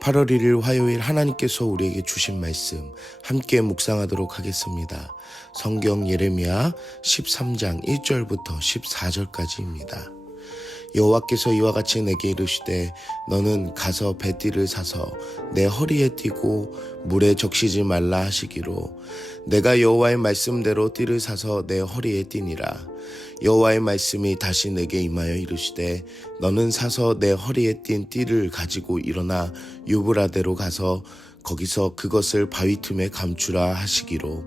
8월 1일 화요일 하나님께서 우리에게 주신 말씀 함께 묵상하도록 하겠습니다. 성경 예레미야 13장 1절부터 14절까지입니다. 여호와께서 이와 같이 내게 이르시되 너는 가서 뱃띠를 사서 내 허리에 띠고 물에 적시지 말라 하시기로 내가 여호와의 말씀대로 띠를 사서 내 허리에 띠니라. 여호와의 말씀이 다시 내게 임하여 이르시되 너는 사서 내 허리에 띈 띠를 가지고 일어나 유브라데로 가서 거기서 그것을 바위 틈에 감추라 하시기로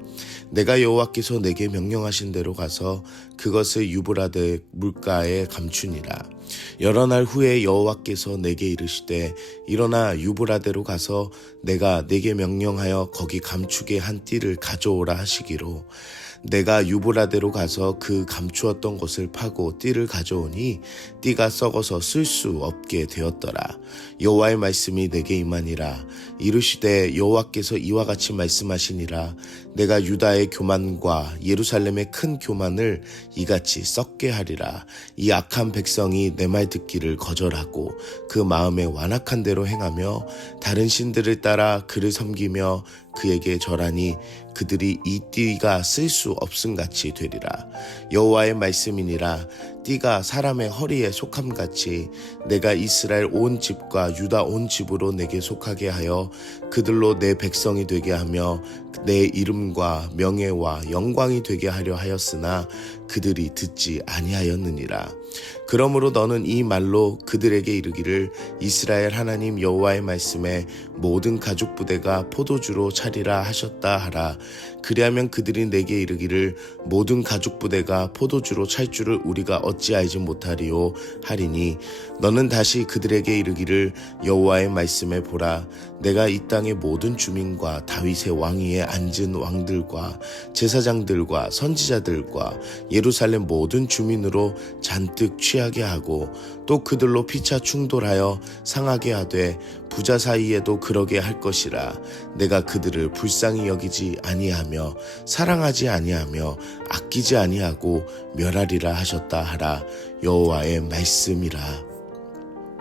내가 여호와께서 내게 명령하신 대로 가서 그것을 유브라데 물가에 감추니라. 여러 날 후에 여호와께서 내게 이르시되 일어나 유브라데로 가서 내가 내게 명령하여 거기 감추게 한 띠를 가져오라 하시기로 내가 유브라데로 가서 그 감추었던 것을 파고 띠를 가져오니 띠가 썩어서 쓸 수 없게 되었더라. 여호와의 말씀이 내게 임하니라. 이르시되 여호와께서 이와 같이 말씀하시니라. 내가 유다의 교만과 예루살렘의 큰 교만을 이같이 썩게 하리라. 이 악한 백성이 내 말 듣기를 거절하고 그 마음에 완악한 대로 행하며 다른 신들을 따라 그를 섬기며 그에게 절하니 그들이 이 띠가 쓸 수 없음같이 되리라. 여호와의 말씀이니라. 띠가 사람의 허리에 속함같이 내가 이스라엘 온 집과 유다 온 집으로 내게 속하게 하여 그들로 내 백성이 되게 하며 내 이름과 명예와 영광이 되게 하려 하였으나 그들이 듣지 아니하였느니라. 그러므로 너는 이 말로 그들에게 이르기를 이스라엘 하나님 여호와의 말씀에 모든 가죽 부대가 포도주로 차리라 하셨다 하라. 그리하면 그들이 내게 이르기를 모든 가죽 부대가 포도주로 찰 줄을 우리가 어찌 알지 못하리요 하리니 너는 다시 그들에게 이르기를 여호와의 말씀에 보라. 내가 이 땅의 모든 주민과 다윗의 왕위에 앉은 왕들과 제사장들과 선지자들과 예루살렘 모든 주민으로 잔뜩 취하게 하고 또 그들로 피차 충돌하여 상하게 하되 부자 사이에도 그러게 할 것이라. 내가 그들을 불쌍히 여기지 아니하며 사랑하지 아니하며 아끼지 아니하고 멸하리라 하셨다 하라. 여호와의 말씀이라.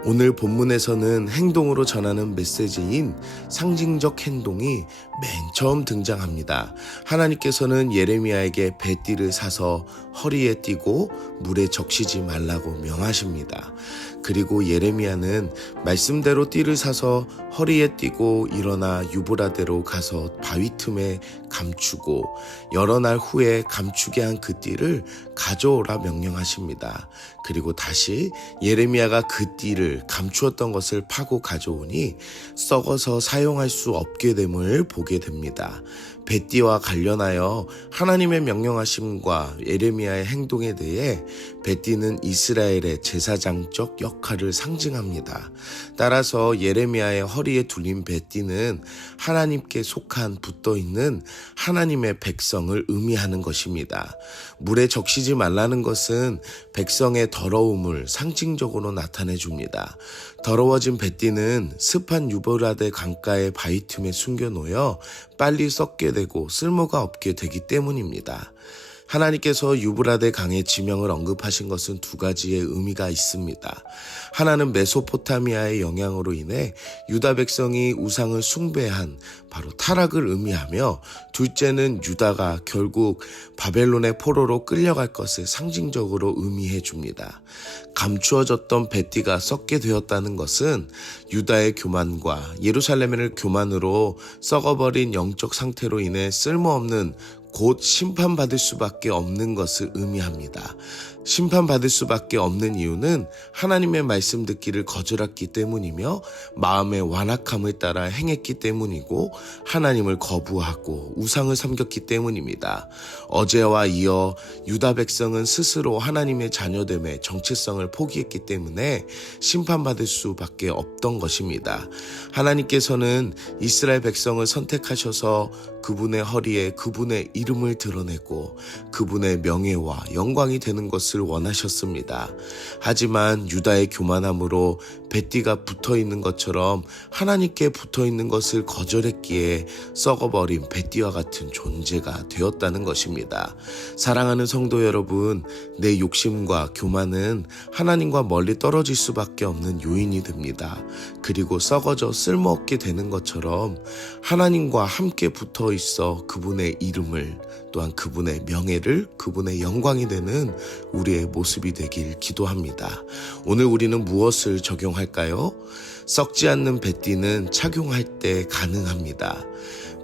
오늘 본문에서는 행동으로 전하는 메시지인 상징적 행동이 맨 처음 등장합니다. 하나님께서는 예레미야에게 뱃띠를 사서 허리에 띠고 물에 적시지 말라고 명하십니다. 그리고 예레미야는 말씀대로 띠를 사서 허리에 띠고 일어나 유브라데로 가서 바위 틈에 감추고 여러 날 후에 감추게 한 그 띠를 가져오라 명령하십니다. 그리고 다시 예레미야가 그 띠를 감추었던 것을 파고 가져오니 썩어서 사용할 수 없게 됨을 보게 됩니다. 뱃띠와 관련하여 하나님의 명령하심과 예레미야의 행동에 대해 뱃띠는 이스라엘의 제사장적 역할을 상징합니다. 따라서 예레미야의 허리에 둘린 뱃띠는 하나님께 속한 붙어있는 하나님의 백성을 의미하는 것입니다. 물에 적시지 말라는 것은 백성의 더러움을 상징적으로 나타내 줍니다. 더러워진 뱃띠는 습한 유브라데 강가의 바위 틈에 숨겨놓여 빨리 썩게 되고 쓸모가 없게 되기 때문입니다. 하나님께서 유브라데 강의 지명을 언급하신 것은 두 가지의 의미가 있습니다. 하나는 메소포타미아의 영향으로 인해 유다 백성이 우상을 숭배한 바로 타락을 의미하며 둘째는 유다가 결국 바벨론의 포로로 끌려갈 것을 상징적으로 의미해 줍니다. 감추어졌던 뱃띠가 썩게 되었다는 것은 유다의 교만과 예루살렘의 교만으로 썩어버린 영적 상태로 인해 쓸모없는 곧 심판받을 수밖에 없는 것을 의미합니다. 심판받을 수밖에 없는 이유는 하나님의 말씀 듣기를 거절했기 때문이며 마음의 완악함을 따라 행했기 때문이고 하나님을 거부하고 우상을 섬겼기 때문입니다. 어제와 이어 유다 백성은 스스로 하나님의 자녀됨의 정체성을 포기했기 때문에 심판받을 수밖에 없던 것입니다. 하나님께서는 이스라엘 백성을 선택하셔서 그분의 허리에 그분의 이름을 드러내고 그분의 명예와 영광이 되는 것을 원하셨습니다. 하지만 유다의 교만함으로 벳디가 붙어있는 것처럼 하나님께 붙어있는 것을 거절했기에 썩어버린 벳디와 같은 존재가 되었다는 것입니다. 사랑하는 성도 여러분, 내 욕심과 교만은 하나님과 멀리 떨어질 수밖에 없는 요인이 됩니다. 그리고 썩어져 쓸모없게 되는 것처럼 하나님과 함께 붙어 있어 그분의 이름을, 또한 그분의 명예를, 그분의 영광이 되는 우리의 모습이 되길 기도합니다. 오늘 우리는 무엇을 적용할까요? 썩지 않는 뱃띠는 착용할 때 가능합니다.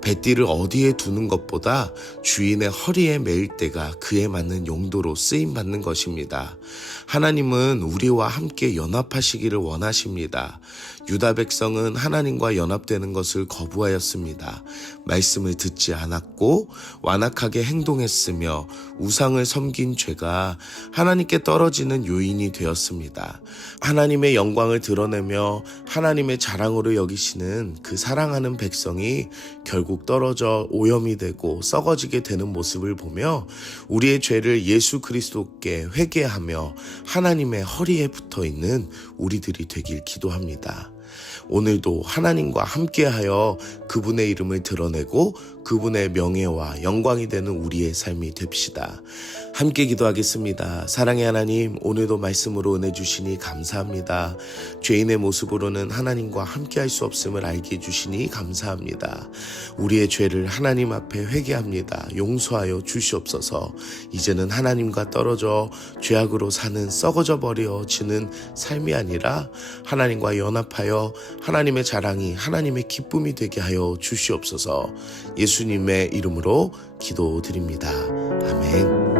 뱃띠를 어디에 두는 것보다 주인의 허리에 매일 때가 그에 맞는 용도로 쓰임받는 것입니다. 하나님은 우리와 함께 연합하시기를 원하십니다. 유다 백성은 하나님과 연합되는 것을 거부하였습니다. 말씀을 듣지 않았고 완악하게 행동했으며 우상을 섬긴 죄가 하나님께 떨어지는 요인이 되었습니다. 하나님의 영광을 드러내며 하나님의 자랑으로 여기시는 그 사랑하는 백성이 결국 떨어져 오염이 되고 썩어지게 되는 모습을 보며 우리의 죄를 예수 그리스도께 회개하며 하나님의 허리에 붙어있는 우리들이 되길 기도합니다. 오늘도 하나님과 함께하여 그분의 이름을 드러내고 그분의 명예와 영광이 되는 우리의 삶이 됩시다. 함께 기도하겠습니다. 사랑의 하나님, 오늘도 말씀으로 은혜 주시니 감사합니다. 죄인의 모습으로는 하나님과 함께할 수 없음을 알게 해주시니 감사합니다. 우리의 죄를 하나님 앞에 회개합니다. 용서하여 주시옵소서. 이제는 하나님과 떨어져 죄악으로 사는 썩어져 버려지는 삶이 아니라 하나님과 연합하여 하나님의 자랑이 하나님의 기쁨이 되게 하여 주시옵소서. 예수님의 이름으로 기도드립니다. 아멘.